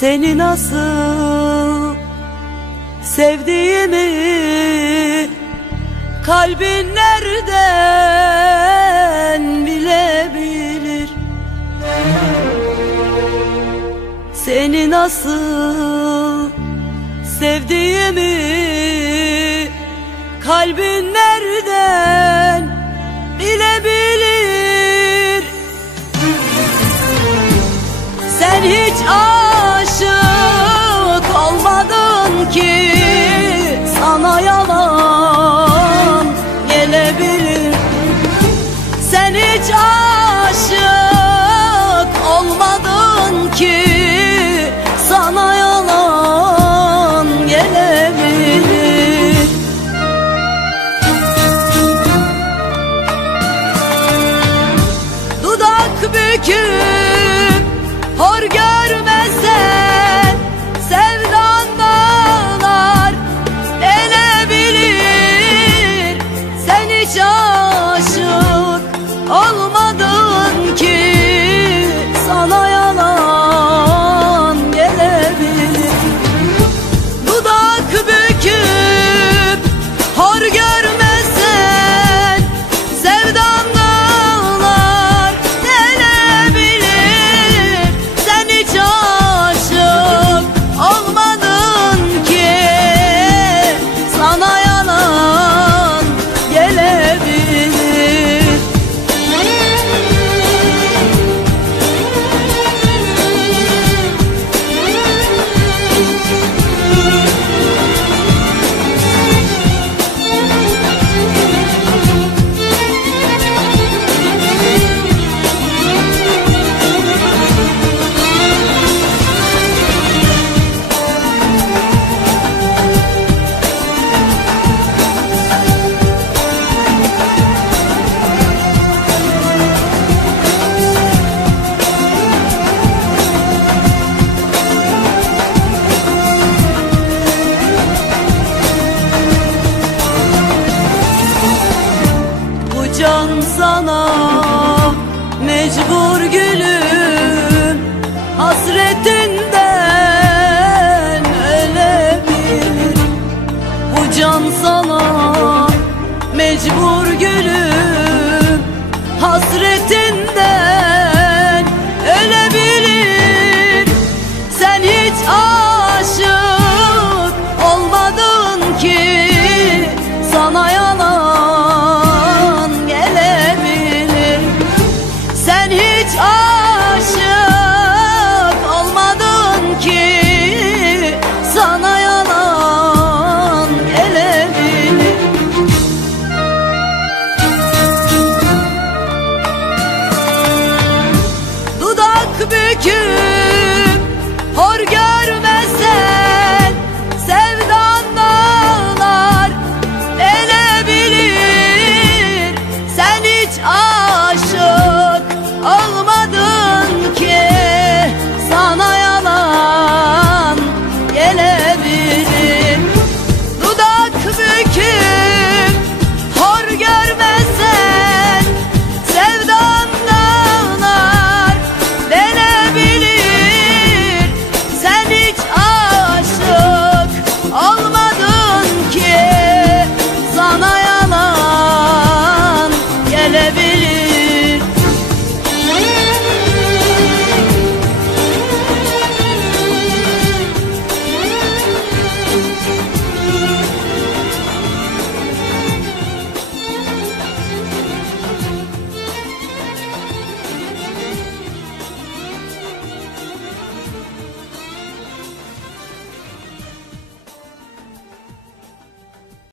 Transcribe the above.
Seni nasıl sevdiğimi Kalbin nereden bilebilir? Seni nasıl sevdiğimi Kalbin nereden bilebilir? Sen hiç sana. Mecbur gülüm